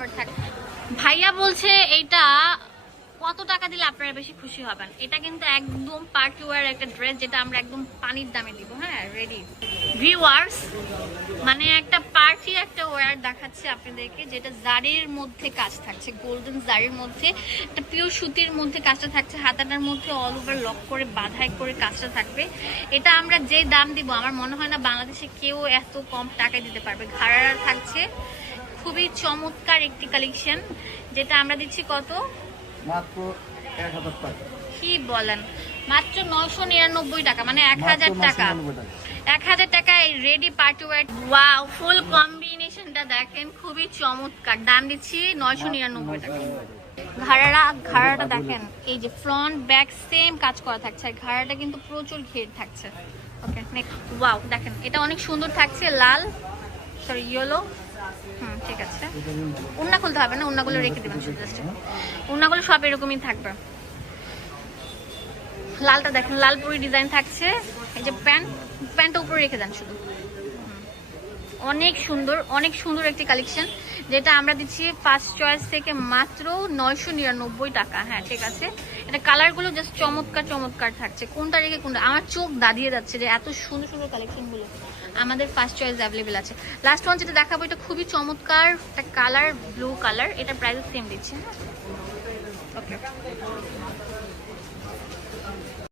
Offer থাকে। ভাইয়া বলছে এইটা কত টাকা দিলে আপনারা বেশি খুশি হবেন? এটা কিন্তু একদম পার্টি ওয়্যার একটা ড্রেস, যেটা আমরা একদম পানির দামে দিব। হ্যাঁ, রেডি ভিউয়ার্স, মানে একটা পার্টি একটা ওয়্যার দেখাচ্ছে আপনাদেরকে, যেটা জারির মধ্যে কাজ থাকছে, গোল্ডেন জারির মধ্যে, একটা পিওর সুতির মধ্যে কাজটা থাকছে, হাতাটার মধ্যে অল ওভার লক করে বাঁধাই করে কাজটা থাকবে। এটা আমরা যে দাম দিব আমার মনে হয় না বাংলাদেশে কেউ এত কম টাকায় দিতে পারবে। ঘাড়ার থাকছে, খুবই চমৎকার একটি কালেকশন, যেটা আমরা দিচ্ছি কত? মাত্র 1000 টাকা। কি বলেন? মাত্র 999 টাকা, মানে 1000 টাকা। 1000 টাকায় রেডি পার্টি ওয়্যার। ওয়াও, ফুল কম্বিনেশনটা দেখেন, খুবই চমৎকার। দাম দিচ্ছি 999 টাকা। ঘাড়াটা দেখেন, এই যে ফ্রন্ট ব্যাক সেম কাজ করা থাকছে, আর ঘাড়াটা কিন্তু প্রচুর ঘের থাকছে। ওকে, নেক্সট। ওয়াও, দেখেন এটা অনেক সুন্দর থাকছে, লাল, সরি ইয়েলো। ঠিক আছে, ওন্না খুলতে হবে না, ওন্নাগুলো রেখে দেবেন শুধু, জাস্ট ওন্নাগুলো সব এরকমই থাকবে। লালটা দেখেন, লাল পুরি ডিজাইন থাকছে। এই যে প্যান্টটা উপরে রেখে দেন শুধু। অনেক সুন্দর, অনেক সুন্দর একটি কালেকশন, যেটা আমরা দিচ্ছি ফার্স্ট চয়েস থেকে মাত্র 999 টাকা। হ্যাঁ ঠিক আছে, এটা কালারগুলো জাস্ট চমৎকার চমৎকার থাকছে। কোনটা রেখে কোনটা, আমার চোখ দাঁড়িয়ে যাচ্ছে যে এত সুন্দর সুন্দর কালেকশনগুলো আমাদের ফার্স্ট চয়েস অ্যাভেলেবেল আছে। লাস্ট ওয়ান যেটা দেখাবো, এটা খুবই চমৎকার একটা কালার, ব্লু কালার, এটা প্রাইস সেম দিচ্ছে। ওকে।